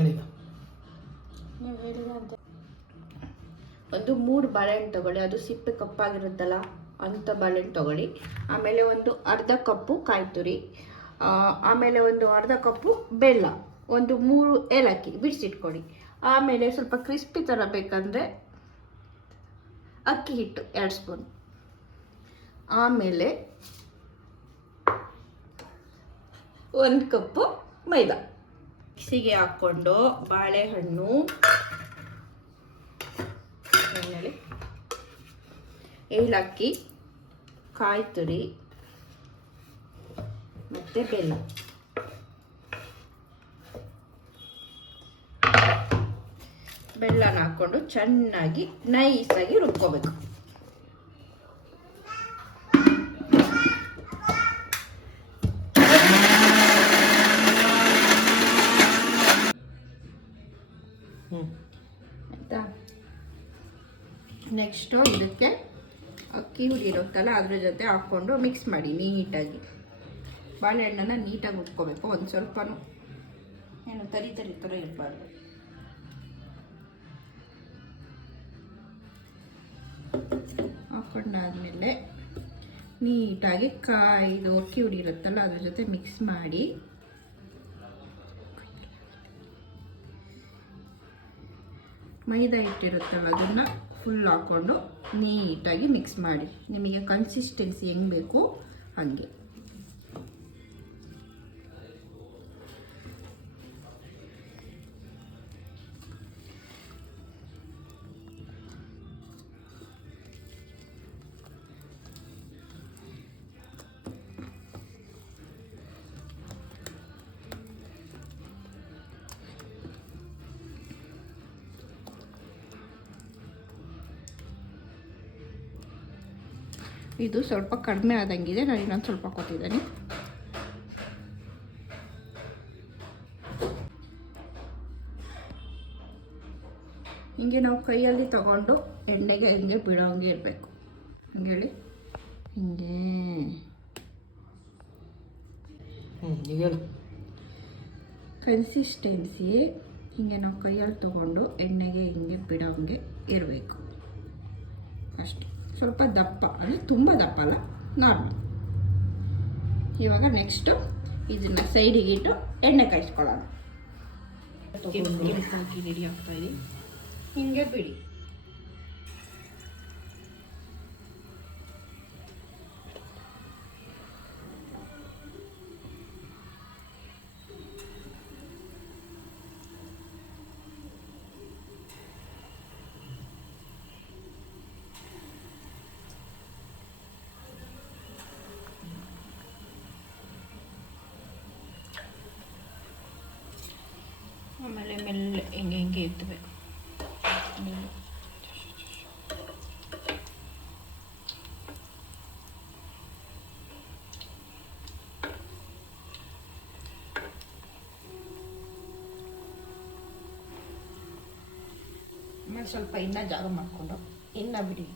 ಹೇಳಿದ ನೀವು ಹೇಳಿದ ಅಂತ. ಒಂದು 3 ಬಾಳೆಹಣ್ಣು ತಗೊಳ್ಳಿ, ಅದು ಸಿಪ್ಪೆ ಕಪ್ಪಾಗಿರುತ್ತಲ್ಲ ಅಂಥ ಬಾಳೆಹಣ್ಣು ತಗೊಳ್ಳಿ. ಆಮೇಲೆ ಒಂದು ಅರ್ಧ ಕಪ್ಪು ಕಾಯಿ ತುರಿ, ಆಮೇಲೆ ಒಂದು ಅರ್ಧ ಕಪ್ಪು ಬೆಲ್ಲ, ಒಂದು 3 ಏಲಕ್ಕಿ ಬಿಡಿಸಿಟ್ಕೊಳ್ಳಿ. ಆಮೇಲೆ ಸ್ವಲ್ಪ ಕ್ರಿಸ್ಪಿ ಥರ ಬೇಕಂದರೆ ಅಕ್ಕಿ ಹಿಟ್ಟು 2 ಸ್ಪೂನ್, ಆಮೇಲೆ 1 ಕಪ್ಪು ಮೈದಾ. ಮಿಕ್ಸಿಗೆ ಹಾಕ್ಕೊಂಡು ಬಾಳೆಹಣ್ಣು, ಏಲಕ್ಕಿ, ಕಾಯಿ ತುರಿ ಮತ್ತು ಬೆಲ್ಲನ ಹಾಕ್ಕೊಂಡು ಚೆನ್ನಾಗಿ ನೈಸಾಗಿ ರುಬ್ಕೋಬೇಕು. ಆಯಿತಾ? ನೆಕ್ಸ್ಟು ಇದಕ್ಕೆ ಅಕ್ಕಿ ಹುಡಿ ಇರುತ್ತಲ್ಲ ಅದ್ರ ಜೊತೆ ಹಾಕ್ಕೊಂಡು ಮಿಕ್ಸ್ ಮಾಡಿ ನೀಟಾಗಿ. ಬಾಳೆಹಣ್ಣನ್ನು ನೀಟಾಗಿ ರುಬ್ಕೋಬೇಕು, ಒಂದು ಸ್ವಲ್ಪನೂ ಏನು ತರಿ ಥರ ಇರಬಾರ್ದು. ಹಾಕೊಂಡಾದ್ಮೇಲೆ ನೀಟಾಗಿ ಇದು ಅಕ್ಕಿ ಹುಡಿ ಇರುತ್ತಲ್ಲ ಅದ್ರ ಜೊತೆ ಮಿಕ್ಸ್ ಮಾಡಿ ಮೈದಾ ಹಿಟ್ಟಿರುತ್ತಲ್ಲ ಅದನ್ನು ಫುಲ್ ಹಾಕ್ಕೊಂಡು ನೀಟಾಗಿ ಮಿಕ್ಸ್ ಮಾಡಿ. ನಿಮಗೆ ಕನ್ಸಿಸ್ಟೆನ್ಸಿ ಹೆಂಗೆ ಬೇಕು ಹಾಗೆ. ಇದು ಸ್ವಲ್ಪ ಕಡಿಮೆ ಆದಂಗಿದೆ, ನಾನು ಇನ್ನೊಂದು ಸ್ವಲ್ಪ ಕೊಟ್ಟಿದ್ದೇನೆ. ಹಿಂಗೆ ನಾವು ಕೈಯಲ್ಲಿ ತಗೊಂಡು ಎಣ್ಣೆಗೆ ಹಿಂಗೆ ಬಿಡೋಂಗೆ ಇರಬೇಕು. ಹಿಂಗೇಳಿ ಹಿಂಗೆ ಕನ್ಸಿಸ್ಟೆನ್ಸಿ ಹಿಂಗೆ ನಾವು ಕೈಯಲ್ಲಿ ತಗೊಂಡು ಎಣ್ಣೆಗೆ ಹಿಂಗೆ ಬಿಡೋಂಗೆ ಇರಬೇಕು ಅಷ್ಟೆ. ಸ್ವಲ್ಪ ದಪ್ಪ, ಅಂದರೆ ತುಂಬ ದಪ್ಪ ಅಲ್ಲ, ನಾರ್ಮಲ್. ಇವಾಗ ನೆಕ್ಸ್ಟು ಇದನ್ನು ಸೈಡಿಗೆ ಇಟ್ಟು ಎಣ್ಣೆ ಕಾಯಿಸ್ಕೊಳ್ಳೋಣ. ಹಾಕಿ ರೆಡಿ ಆಗ್ತಾಯಿದೆ, ಹಿಂಗೆ ಬಿಡಿ. ಆಮೇಲೆ ಮೆಲ್ಲ ಹಿಂಗೆ ಇರ್ತವೆ. ಆಮೇಲೆ ಸ್ವಲ್ಪ ಇನ್ನೂ ಜಾಗ ಮಾಡಿಕೊಂಡು ಇನ್ನೂ ಬಿಡಿ.